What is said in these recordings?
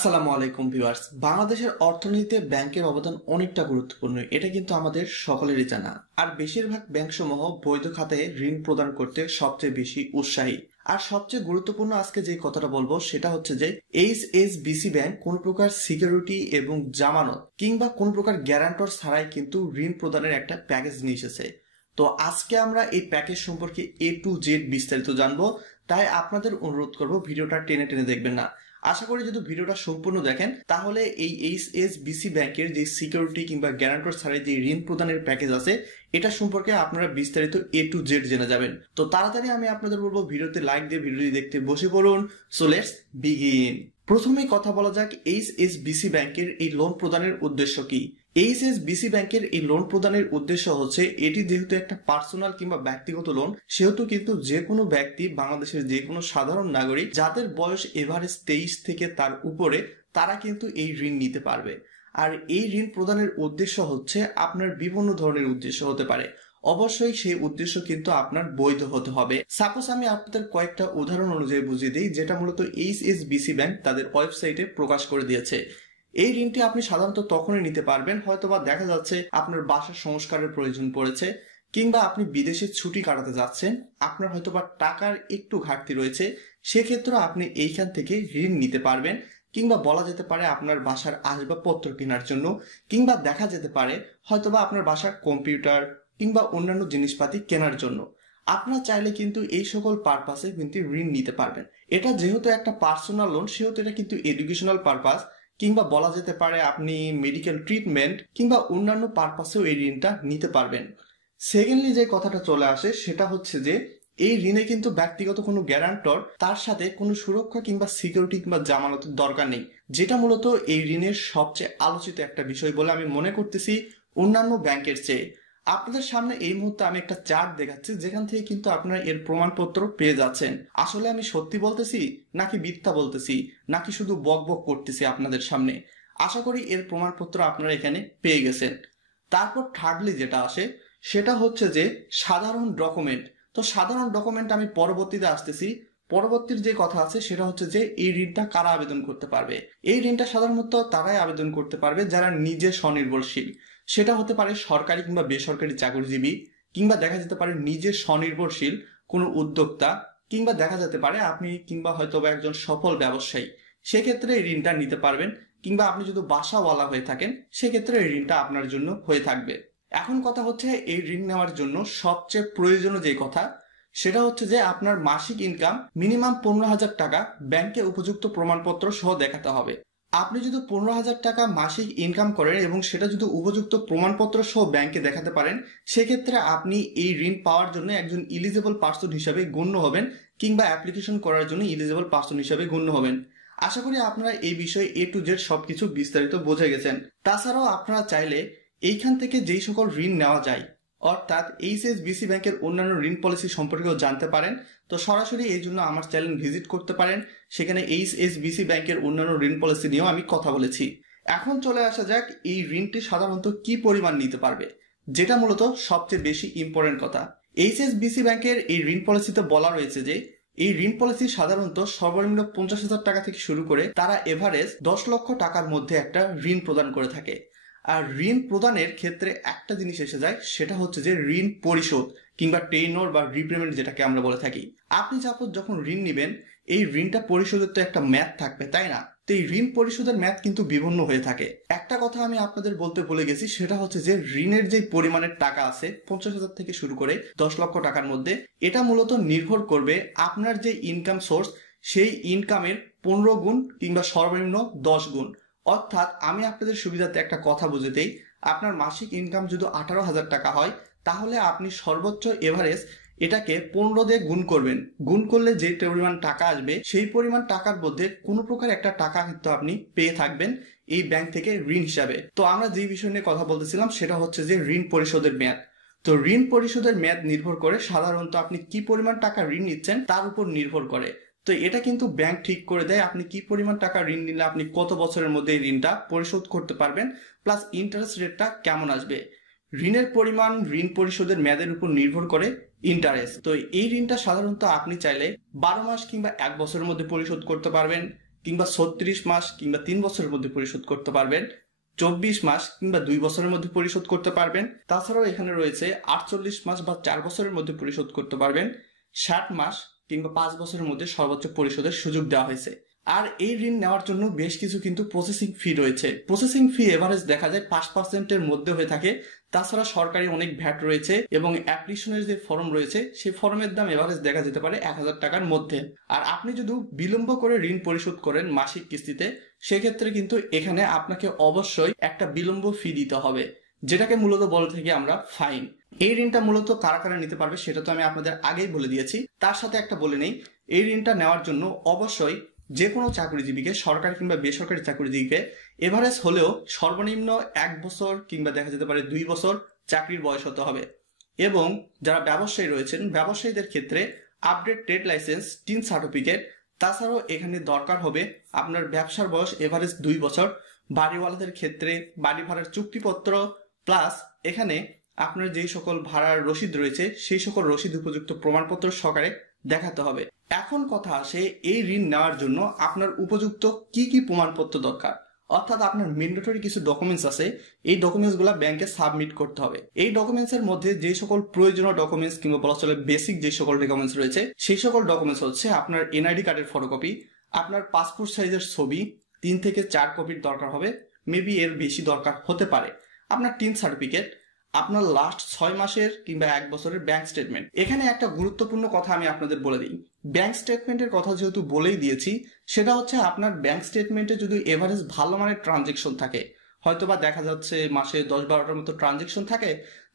আসসালামু আলাইকুম ভিউয়ার্স। বাংলাদেশের অর্থনীতিতে ব্যাংকের অবদান অনেকটা গুরুত্বপূর্ণ, এটা কিন্তু আমাদের সকলেরই জানা। আর বেশিরভাগ ব্যাংকসমূহ বৈধ খাতে ঋণ প্রদান করতে সবচেয়ে বেশি উৎসাহী। আর সবচেয়ে গুরুত্বপূর্ণ আজকে যে কথাটা বলবো সেটা হচ্ছে যে এইচএসবিসি ব্যাংক কোন প্রকার সিকিউরিটি এবং জামানত কিংবা কোন প্রকার গ্যারান্টর ছাড়াই কিন্তু ঋণ প্রদানের একটা প্যাকেজ নিয়ে এসেছে। তো আজকে আমরা এই প্যাকেজ সম্পর্কে এ টু জেড বিস্তারিত জানবো, তাই আপনাদের অনুরোধ করব ভিডিওটা টেনে টেনে দেখবেন না। আশা করি যদি ভিডিওটা সম্পূর্ণ দেখেন তাহলে এই এইচএসবিসি ব্যাংকের যে সিকিউরিটি কিংবা গ্যারান্টর ছাড়াই যে ঋণ প্রদানের প্যাকেজ আছে এটা সম্পর্কে আপনারা বিস্তারিত এ টু জেড জেনে যাবেন। তো তাড়াতাড়ি আমি আপনাদের বলবো ভিডিওতে লাইক দিয়ে ভিডিওটি দেখতে বসে পড়ুন। So let's begin. প্রথমেই কথা বলা যাক এইচএসবিসি ব্যাংকের এই লোন প্রদানের উদ্দেশ্য কি। এইচএসবিসি ব্যাংকের এই লোন প্রদানের উদ্দেশ্য হচ্ছে, এটি যেহেতু একটা পার্সোনাল কিংবা ব্যক্তিগত লোন, সেহেতু কিন্তু যে কোনো ব্যক্তি, বাংলাদেশের যে কোনো সাধারণ নাগরিক যাদের বয়স এভারেজ 23 থেকে তার উপরে, তারা কিন্তু এই ঋণ নিতে পারবে। আর এই ঋণ প্রদানের উদ্দেশ্য হচ্ছে আপনার বিভিন্ন ধরনের উদ্দেশ্য হতে পারে, অবশ্যই সেই উদ্দেশ্য কিন্তু আপনার বৈধ হতে হবে। সাপোজ আমি আপনাদের কয়েকটা উদাহরণ অনুযায়ী বুঝিয়ে দিই, যেটা মূলত এইচএসবিসি ব্যাংক তাদের ওয়েবসাইটে প্রকাশ করে দিয়েছে। এই ঋণটি আপনি সাধারণত তখনই নিতে পারবেন হয়তোবা দেখা যাচ্ছে আপনার বাসার সংস্কারের প্রয়োজন পড়েছে, কিংবা আপনি বিদেশে ছুটি কাটাতে যাচ্ছেন, আপনার হয়তোবা টাকার একটু ঘাটতি রয়েছে, সেক্ষেত্রে আপনি এইখান থেকে ঋণ নিতে পারবেন। কিংবা বলা যেতে পারে আপনার বাসার আসবাবপত্র কেনার জন্য, কিংবা দেখা যেতে পারে হয়তোবা আপনার বাসার কম্পিউটার কিংবা অন্যান্য জিনিসপাতি কেনার জন্য। আপনারা চাইলে কিন্তু এই সকল পারপাসে কিন্তু ঋণ নিতে পারবেন। এটা যেহেতু একটা পার্সোনাল লোন, সেহেতু এটা কিন্তু এডুকেশনাল পারপাস কিংবা বলা যেতে পারে আপনি মেডিকেল ট্রিটমেন্ট কিংবা অন্যান্য পারপাসেও এই ঋণটা নিতে পারবেন। সেকেন্ডলি যে কথাটা চলে আসে সেটা হচ্ছে যে এই ঋণে কিন্তু ব্যক্তিগত কোনো গ্যারান্টর, তার সাথে কোনো সুরক্ষা কিংবা সিকিউরিটি কিংবা জামানতের দরকার নেই, যেটা মূলত এই ঋণের সবচেয়ে আলোচিত একটা বিষয় বলে আমি মনে করতেছি অন্যান্য ব্যাংকের চেয়ে। আপনাদের সামনে এই মুহূর্তে আমি একটা চার্ট দেখাচ্ছি, যেখান থেকে কিন্তু আপনারা এর প্রমাণপত্র পেয়ে যাচ্ছেন। আসলে আমি সত্যি বলতেছি নাকি মিথ্যা বলতেছি, নাকি শুধু বক বক করতেছি আপনাদের সামনে, আশা করি এর প্রমাণপত্র আপনারা এখানে পেয়ে গেছেন। তারপর থার্ডলি যেটা আসে সেটা হচ্ছে যে সাধারণ ডকুমেন্ট। তো সাধারণ ডকুমেন্ট আমি পরবর্তীতে আসতেছি। পরবর্তীর যে কথা আছে সেটা হচ্ছে যে এই ঋণটা কারা আবেদন করতে পারবে। এই ঋণটা সাধারণত তারাই আবেদন করতে পারবে যারা নিজে স্বনির্ভরশীল। সেটা হতে পারে সরকারি কিংবা বেসরকারি চাকরিজীবী, কিংবা দেখা যেতে পারে নিজে স্বনির্ভরশীল কোনো উদ্যোক্তা, কিংবা দেখা যেতে পারে আপনি কিংবা হয়তো একজন সফল ব্যবসায়ী, সেক্ষেত্রে এই ঋণটা নিতে পারবেন। কিংবা আপনি যদি বাসাওয়ালা হয়ে থাকেন, সেক্ষেত্রে এই ঋণটা আপনার জন্য হয়ে থাকবে। এখন কথা হচ্ছে এই ঋণ নেওয়ার জন্য সবচেয়ে প্রয়োজনীয় যে কথা সেটা হচ্ছে যে আপনার মাসিক ইনকাম মিনিমাম 15,000 টাকা ব্যাংকে উপযুক্ত প্রমাণপত্র সহ দেখাতে হবে। আপনি যদি 15,000 টাকা মাসিক ইনকাম করেন এবং সেটা যদি উপযুক্ত প্রমাণপত্র সহ ব্যাংকে দেখাতে পারেন, সেক্ষেত্রে আপনি এই ঋণ পাওয়ার জন্য একজন ইলিজিবল পার্সন হিসাবে গণ্য হবেন, কিংবা অ্যাপ্লিকেশন করার জন্য ইলিজিবল পার্সন হিসাবে গণ্য হবেন। আশা করি আপনারা এই বিষয়ে এ টু জেড সবকিছু বিস্তারিত বুঝে গেছেন। তাছাড়াও আপনারা চাইলে এইখান থেকে যেই সকল ঋণ নেওয়া যায়, অর্থাৎ এইচএসবিসি ব্যাংকের অন্যান্য ঋণ পলিসি সম্পর্কেও জানতে পারেন, তো সরাসরি এই জন্য আমার চ্যানেল ভিজিট করতে পারেন। সেখানে এইচএসবিসি ব্যাংকের অন্যান্য ঋণ পলিসি নিয়েও আমি কথা বলেছি। এখন চলে আসা যাক এই ঋণটি সাধারণত কি পরিমাণ নিতে পারবে, যেটা মূলত সবচেয়ে বেশি ইম্পর্টেন্ট কথা। এইচএসবিসি ব্যাংকের এই ঋণ পলিসিতে বলা রয়েছে যে এই ঋণ পলিসি সাধারণত সর্বনিম্ন 50,000 টাকা থেকে শুরু করে তারা এভারেজ 10 লক্ষ টাকার মধ্যে একটা ঋণ প্রদান করে থাকে। আর ঋণ প্রদানের ক্ষেত্রে একটা জিনিস এসে যায়, সেটা হচ্ছে যে ঋণ পরিশোধ কিংবা টেইনর বা রিপেমেন্ট যেটাকে আমরা বলে থাকি। আপনি যখন ঋণ নেবেন, এই ঋণটা পরিশোধের তো একটা ম্যাথ থাকবে, তাই না? তো এই ঋণ পরিশোধের ম্যাথ কিন্তু বিভিন্ন হয়ে থাকে। একটা কথা আমি আপনাদের বলতে ভুলে গেছি, সেটা হচ্ছে যে ঋণের যে পরিমাণের টাকা আছে 50,000 থেকে শুরু করে 10 লক্ষ টাকার মধ্যে, এটা মূলত নির্ভর করবে আপনার যে ইনকাম সোর্স, সেই ইনকামের 15 গুণ কিংবা সর্বনিম্ন 10 গুণ। অর্থাৎ আমি আপনাদের সুবিধাতে একটা কথা বুঝে দেই, আপনার মাসিক ইনকাম যদি 18,000 টাকা হয়, তাহলে আপনি সর্বোচ্চ এভারেজ এটাকে 15 দিয়ে গুণ করবেন। গুণ করলে যে পরিমাণ টাকা আসবে, সেই পরিমাণ টাকার মধ্যে কোনো প্রকার একটা টাকা কিন্তু আপনি পেয়ে থাকবেন এই ব্যাংক থেকে ঋণ হিসাবে। তো আমরা যে বিষয় নিয়ে কথা বলতেছিলাম সেটা হচ্ছে যে ঋণ পরিশোধের মেয়াদ। তো ঋণ পরিশোধের মেয়াদ নির্ভর করে সাধারণত আপনি কি পরিমাণ টাকা ঋণ নিচ্ছেন তার উপর নির্ভর করে। তো এটা কিন্তু ব্যাংক ঠিক করে দেয় আপনি কি পরিমাণ টাকা ঋণ নিলে আপনি কত বছরের মধ্যে এই ঋণটা পরিশোধ করতে পারবেন, প্লাস ইন্টারেস্ট রেটটা কেমন আসবে। ঋণের পরিমাণ ঋণ পরিশোধের মেয়াদের উপর নির্ভর করে ইন্টারেস্ট। তো এই ঋণটা সাধারণত আপনি চাইলে 12 মাস কিংবা 1 বছরের মধ্যে পরিশোধ করতে পারবেন, কিংবা 36 মাস কিংবা 3 বছরের মধ্যে পরিশোধ করতে পারবেন, 24 মাস কিংবা 2 বছরের মধ্যে পরিশোধ করতে পারবেন। তাছাড়াও এখানে রয়েছে 48 মাস বা 4 বছরের মধ্যে পরিশোধ করতে পারবেন, 60 মাস কিংবা 5 বছরের মধ্যে সর্বোচ্চ পরিশোধের সুযোগ দেওয়া হয়েছে। আর এই ঋণ নেওয়ার জন্য বেশ কিছু কিন্তু প্রসেসিং ফি রয়েছে। প্রসেসিং ফি এভারেজ দেখা যায় 5% মধ্যে হয়ে থাকে। তাছাড়া সরকারি অনেক ভ্যাট রয়েছে এবং অ্যাপ্লিকেশনের যে ফর্ম রয়েছে সেই ফর্মের দাম এভারেজ দেখা যেতে পারে 1000 টাকার মধ্যে। আর আপনি যদি বিলম্ব করে ঋণ পরিশোধ করেন মাসিক কিস্তিতে, সেক্ষেত্রে কিন্তু এখানে আপনাকে অবশ্যই একটা বিলম্ব ফি দিতে হবে, যেটাকে মূলত বলে থাকি আমরা ফাইন। এই ঋণটা মূলত কারা কারা নিতে পারবে সেটা তো আমি আপনাদের আগেই বলে দিয়েছি। তার সাথে একটা বলে নেই, এই ঋণটা নেওয়ার জন্য অবশ্যই যে কোনো চাকরিজীবীকে, সরকারি কিংবা বেসরকারি চাকরিজীবীকে এভারেজ হলেও সর্বনিম্ন 1 বছর কিংবা দেখা যেতে পারে 2 বছর চাকরির বয়স হতে হবে। এবং যারা ব্যবসায়ী রয়েছেন, ব্যবসায়ীদের ক্ষেত্রে update trade licence, tin certificate, তাছাড়াও এখানে দরকার হবে আপনার ব্যবসার বয়স এভারেজ 2 বছর। বাড়িওয়ালাদের ক্ষেত্রে বাড়ি ভাড়ার চুক্তিপত্র, প্লাস এখানে আপনার যেই সকল ভাড়ার রসিদ রয়েছে সেই সকল রসিদ উপযুক্ত প্রমাণপত্র সহকারে দেখাতে হবে। এখন কথা আসে, এই ঋণ নেওয়ার জন্য আপনার উপযুক্ত কি কি প্রমাণপত্র দরকার, অর্থাৎ আপনার ম্যান্ডেটরি কিছু ডকুমেন্টস আছে, এই ডকুমেন্টসগুলো ব্যাংকে সাবমিট করতে হবে। এই ডকুমেন্টসের মধ্যে যে সকল প্রয়োজনীয় ডকুমেন্টস কিংবা বলা চলে বেসিক যে সকল ডকুমেন্টস রয়েছে, সেই সকল ডকুমেন্টস হচ্ছে আপনার এনআইডি কার্ডের ফটোকপি, আপনার পাসপোর্ট সাইজের ছবি 3 থেকে 4 কপির দরকার হবে, মেবি এর বেশি দরকার হতে পারে, আপনার টিন সার্টিফিকেট, আপনার লাস্ট 6 মাসের কিংবা 1 বছরের ব্যাংক স্টেটমেন্ট। এখানে একটা গুরুত্বপূর্ণ কথা আমি আপনাদের বলে দিই, ব্যাংক স্টেটমেন্টের কথা যেহেতু বলেই দিয়েছি, সেটা হচ্ছে আপনার ব্যাংক স্টেটমেন্টে যদি এভারেজ ভালো মানের ট্রানজেকশন থাকে, হয়তোবা দেখা যাচ্ছে মাসে 10-12টার মতো ট্রানজেকশন থাকে,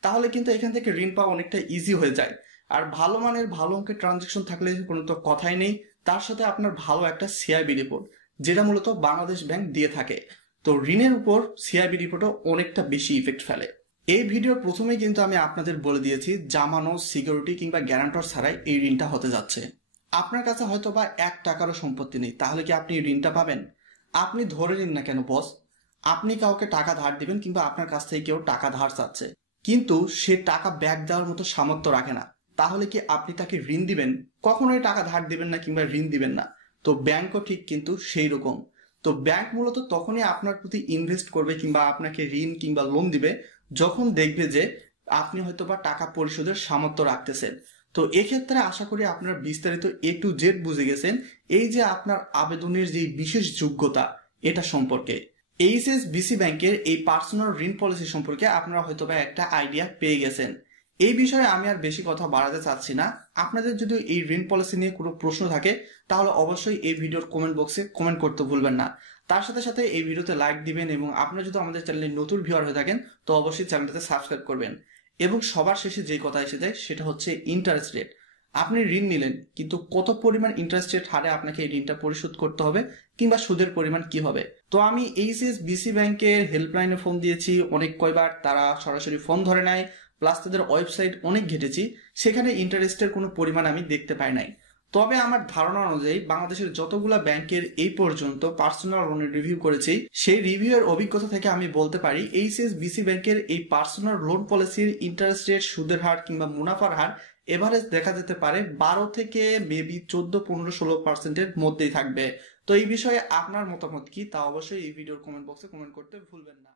তাহলে কিন্তু এখান থেকে ঋণ পাওয়া অনেকটা ইজি হয়ে যায়। আর ভালো মানের ভালো অঙ্কের ট্রানজেকশন থাকলে কোনো তো কথাই নেই, তার সাথে আপনার ভালো একটা সিআইবি রিপোর্ট, যেটা মূলত বাংলাদেশ ব্যাংক দিয়ে থাকে। তো ঋণের উপর সিআইবি রিপোর্টও অনেকটা বেশি ইফেক্ট ফেলে। এই ভিডিওর প্রথমেই কিন্তু আমি আপনাদের বলে দিয়েছি, জামানো, সিকিউরিটি কিংবা গ্যারান্টর ছাড়াই এই ঋণটা হতে যাচ্ছে। আপনার কাছে হয়তো বা 1 টাকারও সম্পত্তি নেই, তাহলে কি আপনি ঋণটা পাবেন? আপনি ধরে নিন না কেন বস, আপনি কাউকে টাকা ধার দিবেন কিংবা আপনার কাছ থেকে কেউ টাকা ধার চাচ্ছে, কিন্তু সে টাকা ব্যাক দেওয়ার মতো সামর্থ্য রাখে না, তাহলে কি আপনি তাকে ঋণ দিবেন? কখনোই টাকা ধার দিবেন না কিংবা ঋণ দিবেন না। তো ব্যাংকও ঠিক কিন্তু সেই রকম। তো ব্যাংক মূলত তখনই আপনার প্রতি ইনভেস্ট করবে কিংবা আপনাকে ঋণ কিংবা লোন দিবে যখন দেখবে যে আপনি হয়তো বা টাকা পরিশোধের সামর্থ্য রাখতেছেন। তো এক্ষেত্রে আশা করি আপনার বিস্তারিত A to Z বুঝে গেছেন এই যে আপনার আবেদনের যে বিশেষ যোগ্যতা এটা সম্পর্কে। HSBC ব্যাংকের এই পার্সোনাল ঋণ পলিসি সম্পর্কে আপনারা হয়তো বা একটা আইডিয়া পেয়ে গেছেন। এই বিষয়ে আমি আর বেশি কথা বাড়াতে চাচ্ছি না। আপনাদের যদি এই ঋণ পলিসি নিয়ে কোনো প্রশ্ন থাকে তাহলে অবশ্যই এই ভিডিওর কমেন্ট বক্সে কমেন্ট করতে ভুলবেন না। তার সাথে সাথে এই ভিডিওতে লাইক দিবেন এবং আপনারা যদি আমাদের চ্যানেলে নতুন ভিউয়ার হয়ে থাকেন তো অবশ্যই চ্যানেলটাতে সাবস্ক্রাইব করবেন। এবং সবার শেষে যে কথা এসে যায় সেটা হচ্ছে ইন্টারেস্ট রেট। আপনি ঋণ নিলেন, কিন্তু কত পরিমাণ ইন্টারেস্ট রেট হারে আপনাকে এই ঋণটা পরিশোধ করতে হবে কিংবা সুদের পরিমাণ কি হবে। তো আমি HSBC ব্যাংকের হেল্পলাইনে ফোন দিয়েছি অনেক কয়বার, তারা সরাসরি ফোন ধরে নেয়, প্লাস তাদের ওয়েবসাইট অনেক ঘেটেছি, সেখানে ইন্টারেস্টের কোনো পরিমাণ আমি দেখতে পাই নাই। তবে আমার ধারণা অনুযায়ী বাংলাদেশের যতগুলা ব্যাংকের এই পর্যন্ত পার্সোনাল লোনের রিভিউ করেছি, সেই রিভিউয়ের অভিজ্ঞতা থেকে আমি বলতে পারি HSBC ব্যাংকের এই পার্সোনাল লোন পলিসির ইন্টারেস্ট রেট, সুদের হার কিংবা মুনাফার হার এভারেজ দেখা যেতে পারে 12 থেকে মেবি 14, 15, 16%-এর মধ্যেই থাকবে। তো এই বিষয়ে আপনার মতামত কি তা অবশ্যই এই ভিডিওর কমেন্ট বক্সে কমেন্ট করতে ভুলবেন না।